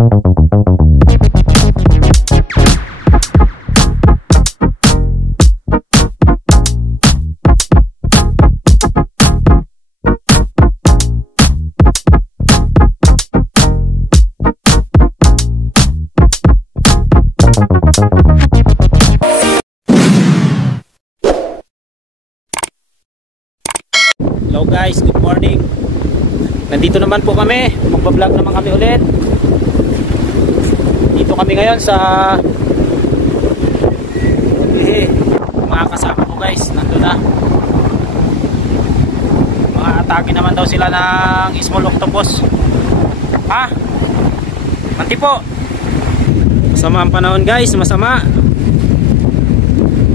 Hello guys, good morning. Nandito naman po kami, magbablog naman kami ulit. Dito kami ngayon sa mga kasama ko guys, nandun na. Mga atake naman daw sila ng small octopus. Ha? Mati po. Masama ang panahon guys, masama.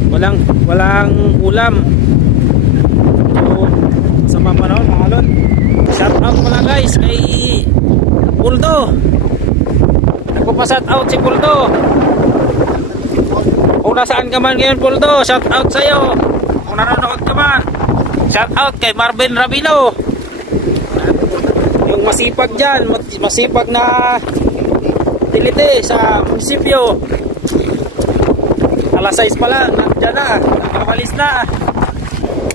Walang ulam. Sama panahon mga lon. Shout out pala guys kay Puldo. Nagpapa-shout out si Puldo. Kung nasaan ka man ngayon Puldo, shout out sa'yo. Kung nanonood ka man, shout out kay Marvin Rabino. Yung masipag dyan, masipag na utility sa munisipyo. Alas 6 pala, nandiyan na, nakakalis na.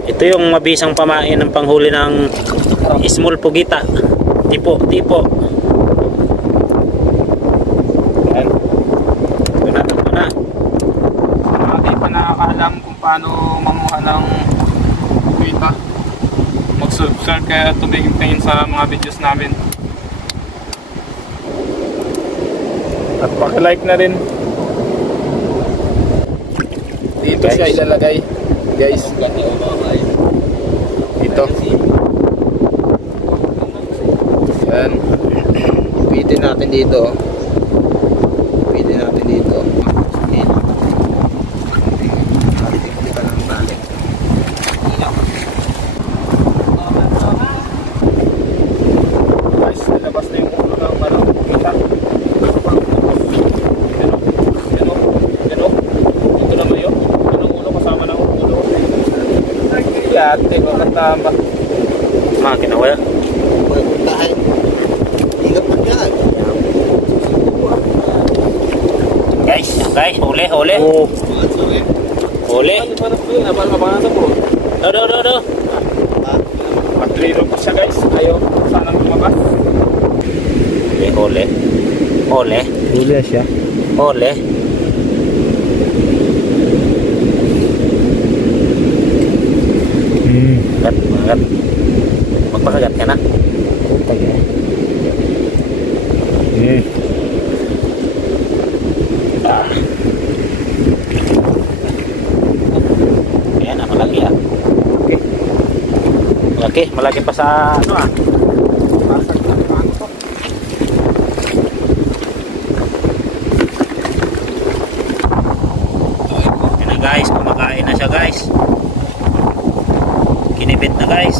Ito yung mabisang pamain ng panghuli ng small pugita. Tipo. Ayan. Ito na. Hindi pa nakakaalam kung paano manguha ng pugita. Mag-subscribe kaya tumingin sa mga videos namin. At paki-like na rin. Dito siya ilalagay. Guys, ito yan, pitin natin dito, guys, nalabas na yung ulo ng manok. Kita ito naman yun, anong ulo kasama ng ulo lahat, ito katama Mga kinawala. Guys, huli. oh. Huli. Do. Matrilo pa siya guys, ayaw sana lumabas. Huli siya. Huli. Magat. Magpakagat ka na. Ayan na, malaki ah. Okay, malaki pa sa ano ah. Ayan na guys, kumakain na siya guys. Kinibit na guys.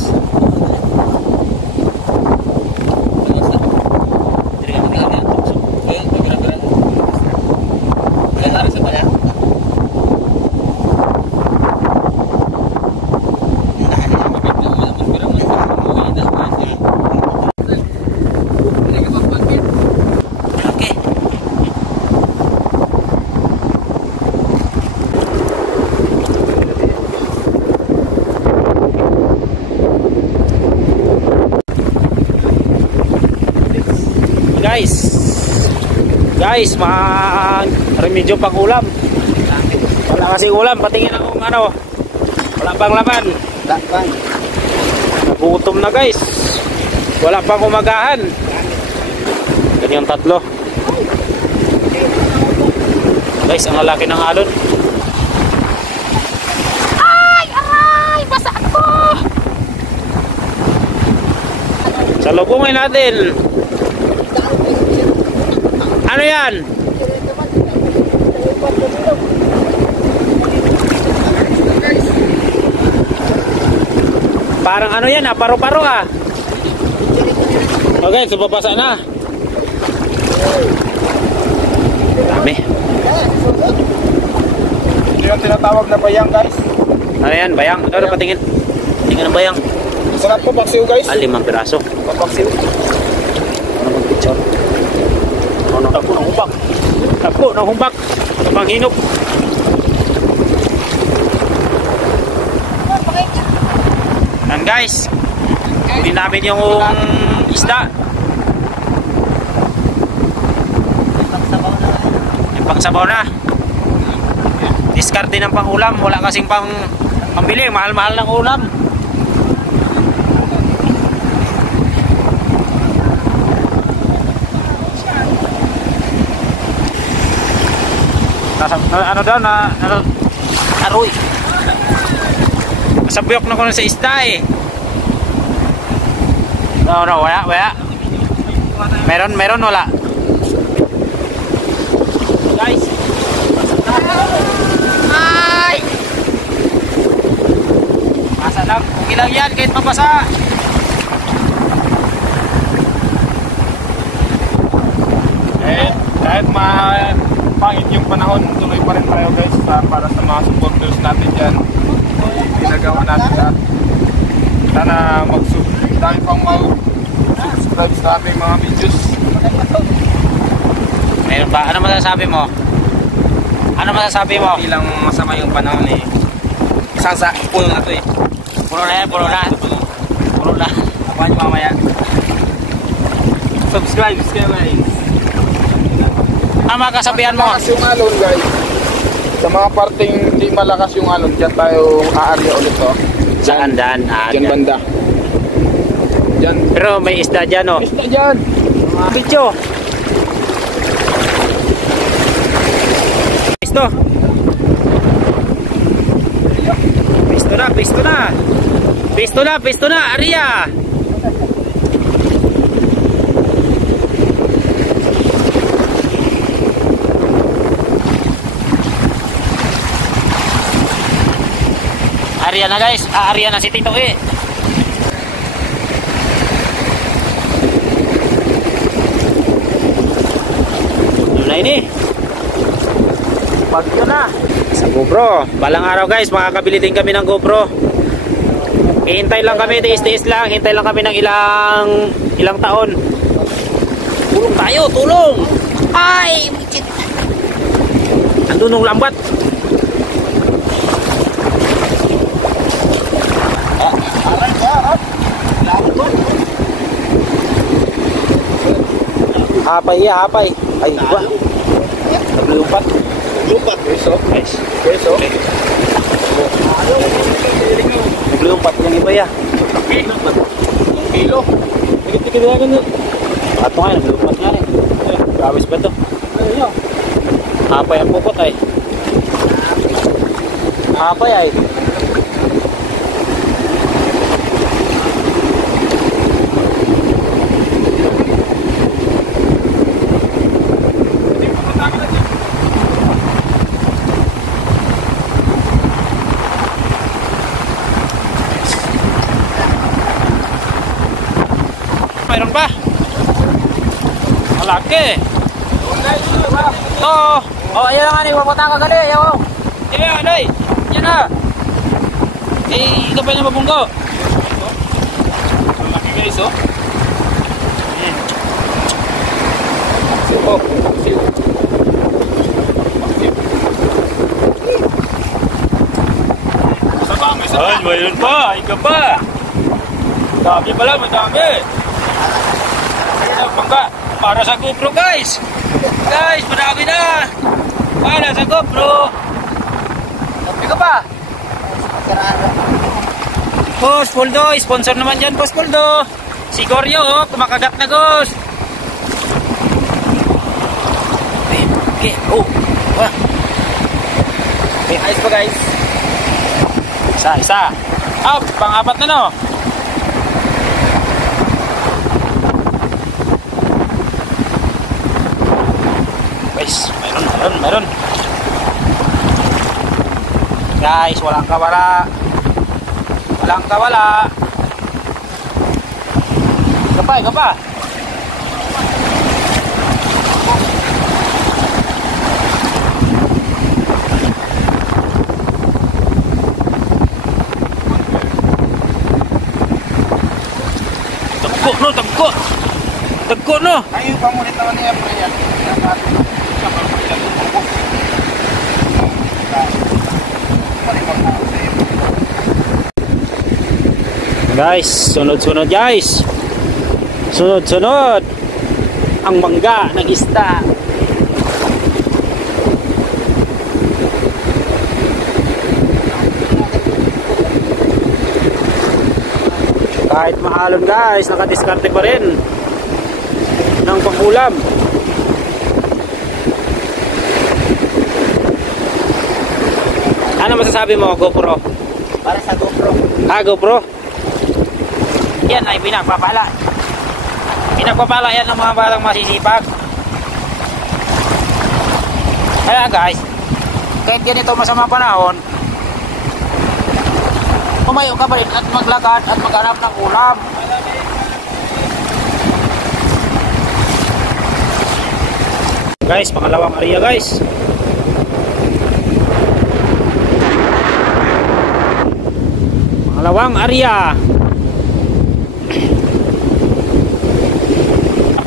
Guys, remedyo pang ulam. Wala kasi ulam, patingin akong ano. Wala pang laman. Nagutom na guys. Wala pang umagahan. Ganyan tatlo. Guys, ang lalaki ng alon. Ay, basa ko. Salubungin natin. Ano yan? Parang ano yan ah, paro-paro ah. Okay, subabasa na. Dami. Ito yung tinatawag na bayang guys. Ano yan, bayang? Ano patingin? Tingin ng bayang. Sarap po paksiw guys. 5 piraso. Papaksiw. Ano bang picture? Ano? puno ng humbak. Panghinop. Yan guys. Huli namin yung isda. Yung pangsabaw na. Discard din ng pang-ulam. Wala kasing pambili. Mahal-mahal ng ulam. Ano daw na aroy. Masabuyok na ko na sa isda eh. No, wala. Meron, wala. Guys. Ay! Masa lang. Okay lang yan kahit mabasa. Kahit pangit yung panahon, tuloy pa rin tayo guys para sa mga supporters natin dyan. Ginagawa natin lahat. Sana dahil pang mag-subscribe sa ating mga videos. Meron ba? Ano masasabi mo? Hindi lang masama yung panahon eh. Isang sa puno na to eh. Puno na. Abangan nyo mamaya. Subscribe guys. Ang mga kasabihan mo? Malakas yung alon guys. Sa mga parting hindi malakas yung alon, dyan tayo aarya ulit to. Saan dyan? Dyan banda. Dyan. Pero may isda dyan oh. Isda dyan. Video. Pisto na, Arya. Arya na guys, Arya na si Tito eh. Wala ini. Bagyo na. Sa GoPro. Balang araw guys, makakabili din kami ng GoPro. Hintay lang kami, tiis-tiis lang. Hintay lang kami ng ilang taon. Tulong tayo, tulong. Ay, andun nung lambat. Hapay. Ay, iba. Naglupat. Peso. Naglupat ng iba ya. Kilo. Tigil na ganun. Ato nga, naglupat nga rin. Gawis ba to? Hapay ang pupot ay. Hapay ay. Mayroon pa? Malaki. Oh, ayan nga ni papatang ka gali, ayo. Iya, day. Yan na. Eh, ikaw pa yung mabunggo. Malaki guys oh. Ay, mayroon pa. Ika pa. Dami pala, madami. Bangka, para sa GoPro guys. Guys, madami na. Para sa GoPro. Ika pa. Boss Poldo, sponsor naman dyan Boss Poldo. Si Goryo, oh, kumakagat na Ghost. Okay, oh. Okay, ayos pa guys. Isa. Up, pang-apat na no. Guys, meron. Guys, walang kawala. Kapay. Tagko no. Ayun, pamulit naman niya po yan. Guys, sunod-sunod guys. Sunod-sunod. Ang mangga ng isda. Kahit maalon guys, nakadiskarte pa rin ng pangulam. Ano masasabi mo, GoPro? Para sa GoPro. GoPro? Yan ay pinagpapala. Pinagpapala yan ng mga batang masisipag. Kaya guys, kahit ganito masama panahon, tumayo ka pa rin at maglakad at maghanap ng ulam. Guys, pangalawang area guys. Pangalawang area.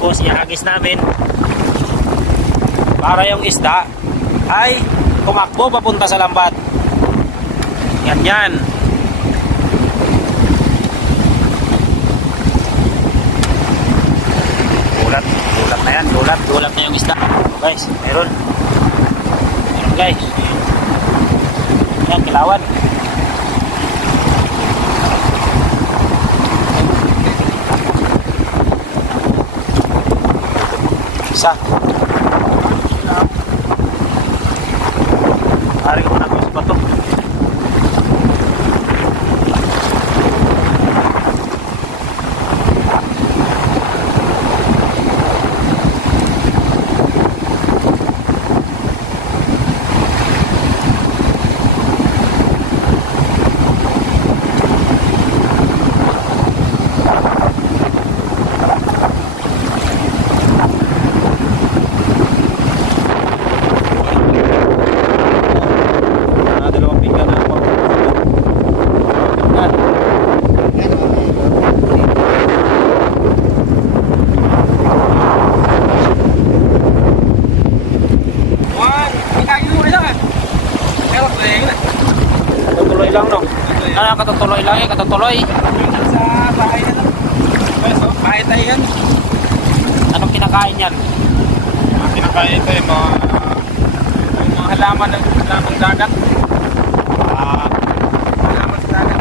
Tapos ihagis namin para yung isda ay tumakbo papunta sa lambat. Yan yan. Gulat na yan, gulat na yung isda. Guys, meron guys. Yan, kilawan. Isa. Hari ko na gusto pa to. Katutuloy lang no. Katutuloy lang eh, katutuloy. Sa bahay na lang. Bahay tayo yan. Anong kinakain yan? Ang kinakain ito yung mga halaman ng dagat. Halaman sa dagat.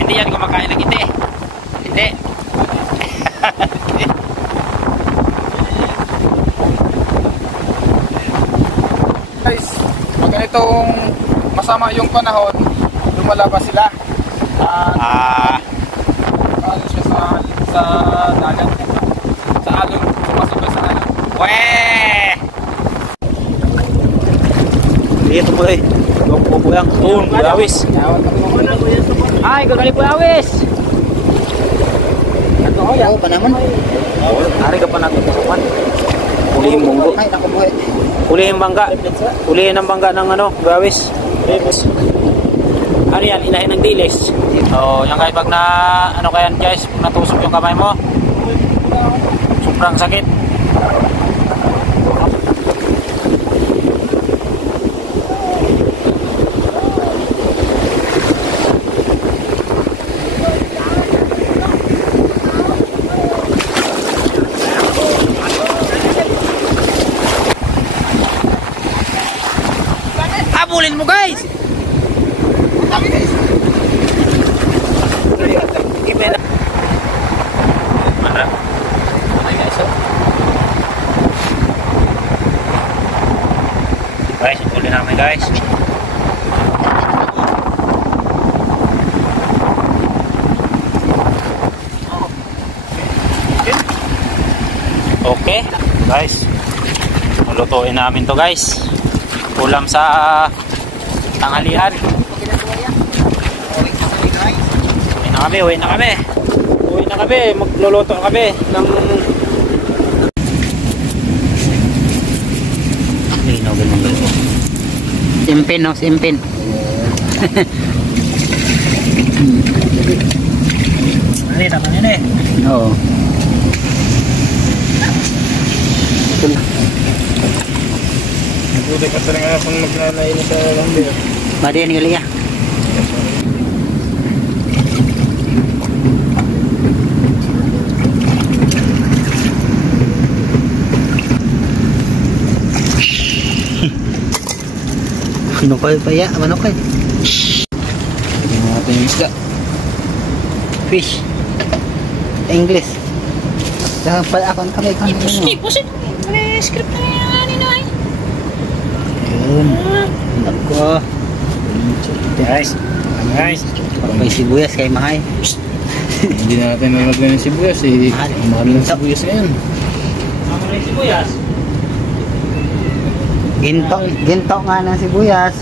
Hindi yan kumakain ng ite. Hindi. Guys, pag ganitong masama yung panahon, lumalabas sila. Ano siya sa dagat. Sa alon, sumasabay sa alon. Weh! Dito po eh. Go yang. Awis. Ay, ikaw po awis. Ano ko yan? Pa naman. Ari ka pa natutukan. Ulihin munggo. Ay, nakubuhay. Ulihin bangga. Ulihin ang bangga ng ano, gawis. Ano yan, inahin ng dilis. So, yung kahit pag na, ano kayan guys, natusok yung kamay mo, sobrang sakit. Habulin mo guys! Mana? Mana guys? Guys, habulin namin guys. Okay, guys. Lulutuin namin to guys. Ulam sa tanghalian. Uwi na kami. Magluluto kami ng Simpin, no? Simpin. Ano tama yan eh. Oo. Buti ka talaga kung magnanainis sa lambi. Madi ni Lia. Kinukay pa ya, ano kay? Tingnan natin yung isda. Fish. English. Jangan pala ako ang kamay kami. Pusit. May script na yan, Ninoy. Yun. Nako. Guys. Guys. May sibuyas kay Mahay. Hindi natin nalagyan ng sibuyas eh. Mahal ng sibuyas ngayon. Ako na yung sibuyas. Ginto nga ng sibuyas.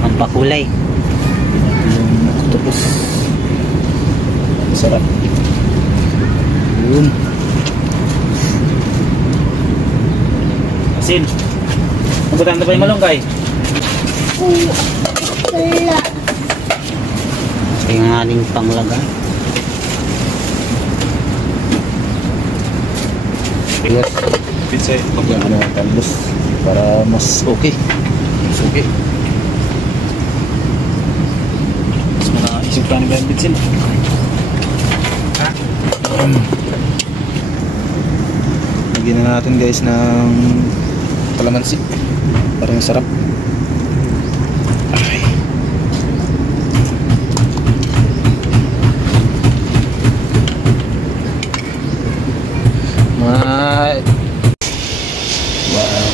Ang pakulay. Tapos sarap. Yun. Asin. Mabutan na pa yung malunggay. Ito yung ating panglaga. Yes. Pizza eh. Pagyan ano ng talbos para mas okay. Mas okay. Mas manaisip ka ni Ben Bitsin. Ha? Lagyan na natin guys ng kalamansi para yung sarap. Ay. Wow.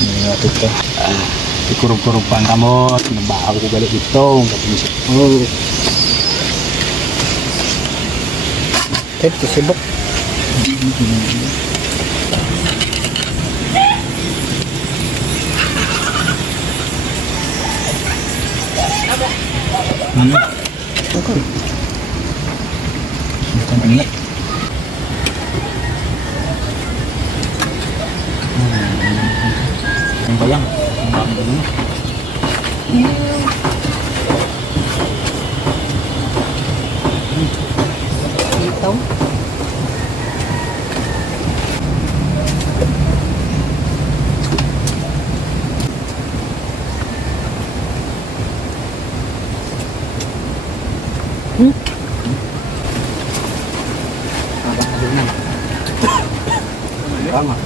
Hindi natin ito. Ikurog-kurog pa ang kamot. Nabahaw ko galit ito. Oh. Ito sibok. Okay. Ito na nga. Ang bayang. Ito.